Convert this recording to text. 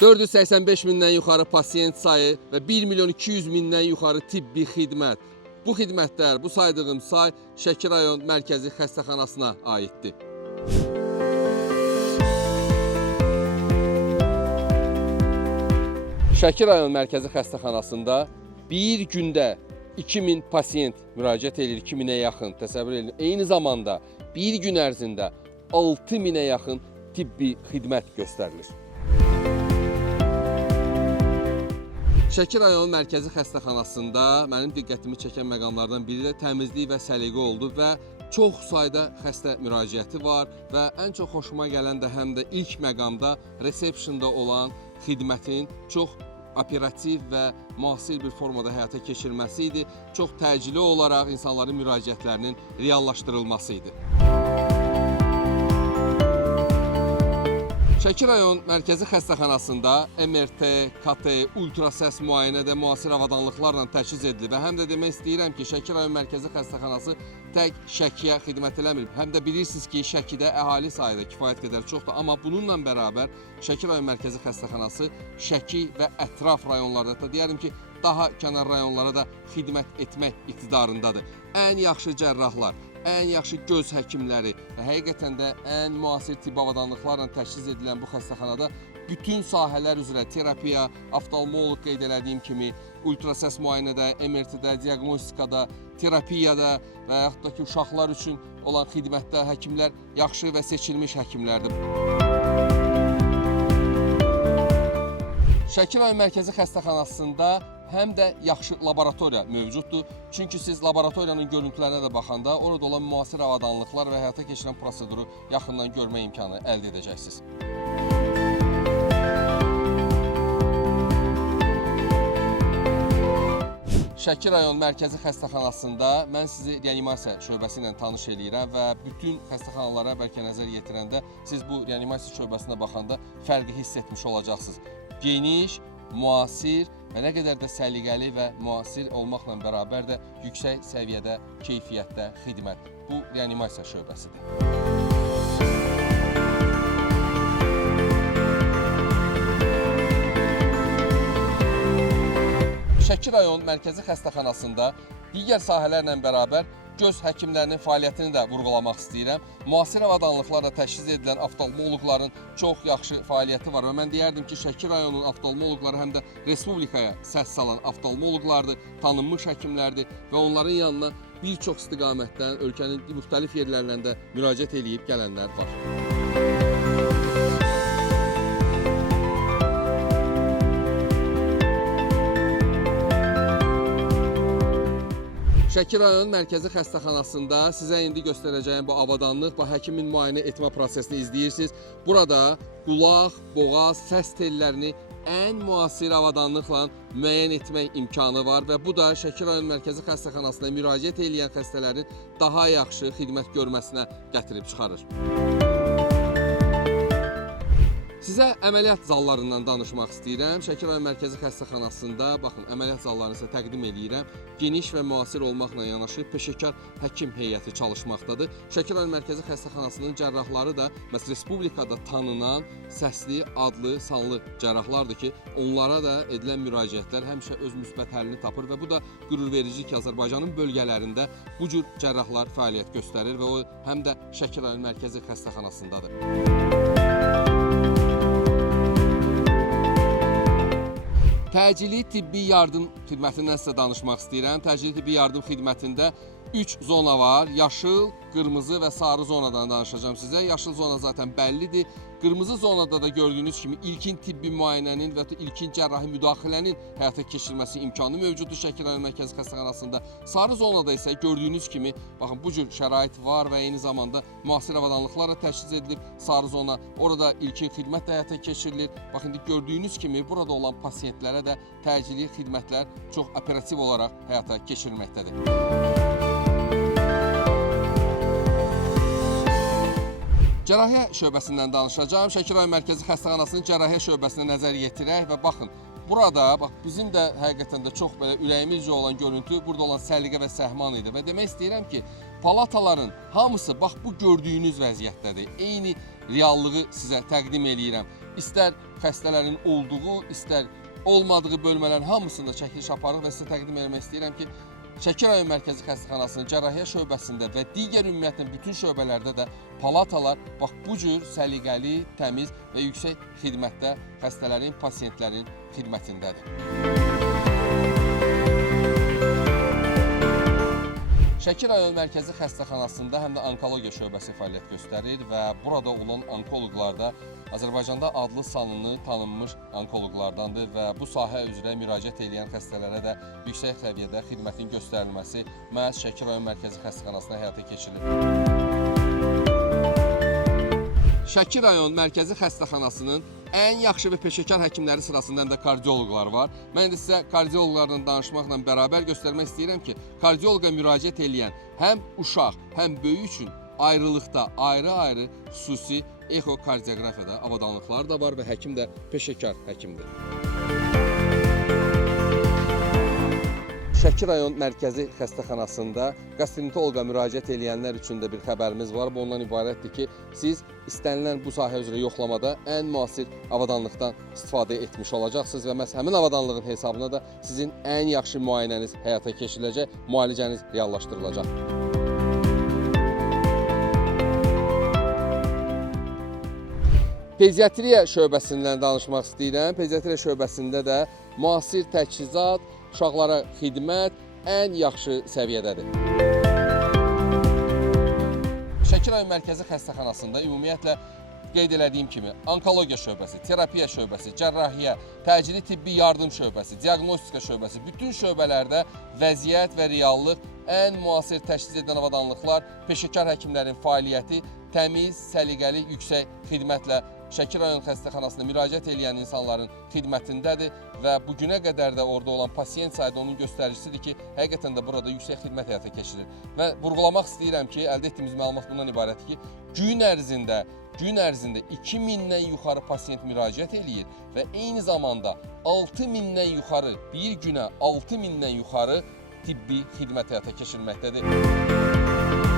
485 mindən yuxarı pasiyent sayı və 1.200.000 mindən yuxarı tibbi xidmət. Bu xidmətlər, bu saydığım say Şəki rayon mərkəzi xəstəxanasına aiddir. Şəki rayon mərkəzi xəstəxanasında bir gündə 2000 pasiyent müraciət edir, 2000-ə yaxın, təsəvvür edin. Eyni zamanda bir gün ərzində 6000-ə yaxın tibbi xidmət göstərilir. Şəki rayon mərkəzi xəstəxanasında mənim diqqətimi çəkən məqamlardan biri də təmizlik və səliqə oldu və çox sayda xəstə müraciəti var və ən çox xoşuma gələn də həm də ilk məqamda resepsiyonda olan xidmətin çox operativ və müasir bir formada həyata keçirilməsi idi. Çox təcili olaraq insanların müraciətlərinin reallaşdırılması idi. Şəki rayon mərkəzi xəstəxanasında MRT, KT, ultrasəs müayinədə müasir avadanlıqlarla təchiz edilir və həm də demək istəyirəm ki, Şəki rayon mərkəzi xəstəxanası tək Şəkiyə xidmət eləmir. Həm də bilirsiniz ki, Şəkidə əhali sayı da kifayət qədər çoxdur, amma bununla bərabər Şəki rayon mərkəzi xəstəxanası Şəki və ətraf rayonlarda, da deyərim ki, daha kənar rayonlara da xidmət etmək iqtidarındadır. Ən yaxşı cərrahlar, ən yaxşı göz həkimləri və həqiqətən də ən müasir tibbi avadanlıqlarla təchiz edilən bu xəstəxanada bütün sahələr üzrə terapiya, oftalmoloq qeyd elədiyim kimi, ultrasəs müayinədə, MRT-də, diaqnostikada, terapiyada və yaxud da ki, uşaqlar üçün olan xidmətdə həkimlər yaxşı və seçilmiş həkimlərdir. Şəki rayon mərkəzi xəstəxanasında həm də yaxşı laboratoriya mövcuddur. Çünki siz laboratoriyanın görüntülərinə də baxanda orada olan müasir avadanlıqlar və həyata keçirilən proseduru yaxından görmə imkanı əldə edəcəksiniz. Şəki rayon mərkəzi xəstəxanasında mən sizi reanimasiya şöbəsi ilə tanış eləyirəm və bütün xəstəxanalara bəlkə nəzər yetirəndə siz bu reanimasiya şöbəsinə baxanda fərqi hiss etmiş olacaqsınız. Geniş, müasir və nə qədər də səliqəli və müasir olmaqla bərabər də yüksək səviyyədə, keyfiyyətdə xidmət. Bu reanimasiya şöbəsidir. Şəki rayon mərkəzi xəstəxanasında digər sahələrlə bərabər göz həkimlərinin fəaliyyətini də vurğulamaq istəyirəm. Müasir avadanlıqlarla təchiz edilən oftalmoloqların çox yaxşı fəaliyyəti var və mən deyərdim ki, Şəki rayonunun oftalmoloqları həm də respublikaya səs salan oftalmoloqlardır, tanınmış həkimlərdir və onların yanına bir çox istiqamətdən ölkənin müxtəlif yerlərindən də müraciət edib gələnlər var. Şəki rayon mərkəzi xəstəxanasında sizə indi göstərəcəyim bu avadanlıq, bu həkimin müayinə etmə prosesini izləyirsiniz. Burada qulaq, boğaz, səs tellərini ən müasir avadanlıqla müəyyən etmək imkanı var və bu da Şəki rayon mərkəzi xəstəxanasına müraciət edən xəstələrin daha yaxşı xidmət görməsinə gətirib çıxarır. Sizə əməliyyat zallarından danışmaq istəyirəm. Şəki rayon mərkəzi xəstəxanasında, baxın, əməliyyat zallarını sizə təqdim edirəm. Geniş və müasir olmaqla yanaşı peşəkar həkim heyəti çalışmaqdadır. Şəki rayon mərkəzi xəstəxanasının cərrahları da respublikada tanınan, səsli, adlı, sanlı cərrahlardır ki, onlara da edilən müraciətlər həmişə öz müsbət həllini tapır və bu da qürurverici ki, Azərbaycanın bölgələrində bu cür cərrahlar fəaliyyət göstərir və o həm də Şəki rayon mərkəzi xəstəxanasındadır. Təcili tibbi yardım xidmətindən sizə danışmaq istəyirəm. Təcili tibbi yardım xidmətində 3 zona var. Yaşıl, qırmızı və sarı zonadan danışacağım sizə. Yaşıl zona zaten bəllidir. Qırmızı zonada da gördüyünüz kimi ilkin tibbi müayinənin və ilkin cərrahi müdaxilənin həyata keçirilməsi imkanı mövcuddur Şəki rayon mərkəzi xəstəxanasında. Sarı zonada isə gördüyünüz kimi, baxın, bu cür şərait var və eyni zamanda müasir avadanlıqlarla təchiz edilir. Sarı zona, orada ilkin xidmət də həyata keçirilir. Baxın, gördüyünüz kimi burada olan pasiyentlərə də təcili xidmətlər çox operativ olaraq həyata keçirilməkdədir. Cərrahiyyə şöbəsindən danışacağım. Şəki rayon mərkəzi xəstəxanasının cərrahiyyə şöbəsinə nəzər yetirək və baxın, burada bizim də həqiqətən də çox belə ürəyimizcə olan görüntü burada olan səliqə və səhman idi və demək istəyirəm ki, palataların hamısı bax bu gördüyünüz vəziyyətdədir. Eyni reallığı sizə təqdim eləyirəm. İstər xəstələrin olduğu, istər olmadığı bölmələrin hamısında çəkiliş aparıq və sizə təqdim etmək istəyirəm ki, Şəki rayon Mərkəzi Xəstəxanasının cərrahiyyə şöbəsində və digər ümumiyyətlə bütün şöbələrdə də palatalar bax bu cür səliqəli, təmiz və yüksək xidmətdə xəstələrin, pasiyentlərin xidmətindədir. Şəki rayon Mərkəzi Xəstəxanasında həm də onkologiya şöbəsi fəaliyyət göstərir və burada olan onkoloqlar da Azərbaycanda adlı sanını tanınmış onkoloqlardandır və bu sahə üzrə müraciət edən xəstələrə də yüksək səviyyədə xidmətin göstərilməsi məhz Şəki rayon Mərkəzi Xəstəxanasında həyata keçirilir. Şəki rayon Mərkəzi Xəstəxanasının ən yaxşı və peşəkar həkimləri sırasında həm də kardioloqlar var. Mən indi sizə kardioloqlarla danışmaqla bərabər göstərmək istəyirəm ki, kardioloqa müraciət edən həm uşaq, həm böyük üçün ayrılıqda ayrı-ayrı xüsusi ekokardioqrafiyada avadanlıqlar da var və həkim də peşəkar həkimdir. Şəki rayon Mərkəzi Xəstəxanasında qastrentoloqa müraciət edənlər üçün də bir xəbərimiz var. Bu ondan ibarətdir ki, siz istənilən bu sahə üzrə yoxlamada ən müasir avadanlıqdan istifadə etmiş olacaqsınız və məhz həmin avadanlığın hesabına da sizin ən yaxşı müayinəniz həyata keçiriləcək, müalicəniz reallaşdırılacaq. Pediatriya şöbəsindən danışmaq istəyirəm. Pediatriya şöbəsində də müasir təchizat, uşaqlara xidmət ən yaxşı səviyyədədir. Şəki rayon Mərkəzi Xəstəxanasında ümumiyyətlə qeyd elədiyim kimi onkologiya şöbəsi, terapiya şöbəsi, cərrahiyyə, təcili tibbi yardım şöbəsi, diaqnostika şöbəsi, bütün şöbələrdə vəziyyət və reallıq ən müasir təşkil edən avadanlıqlar, peşəkar həkimlərin fəaliyyəti, təmiz, səliqəli, yüksək xidmətlə Şəki rayon xəstəxanasına müraciət edən insanların xidmətindədir və bu günə qədər də orada olan pasiyent sayı onun göstəricisidir ki, həqiqətən də burada yüksək xidmət həyata keçirilir. Və vurğulamaq istəyirəm ki, əldə etdiyimiz məlumat bundan ibarətdir ki, gün ərzində 2000-dən yuxarı pasiyent müraciət eləyir və eyni zamanda 6000-dən yuxarı, bir günə 6000-dən yuxarı tibbi xidmət həyata keçirilməkdədir.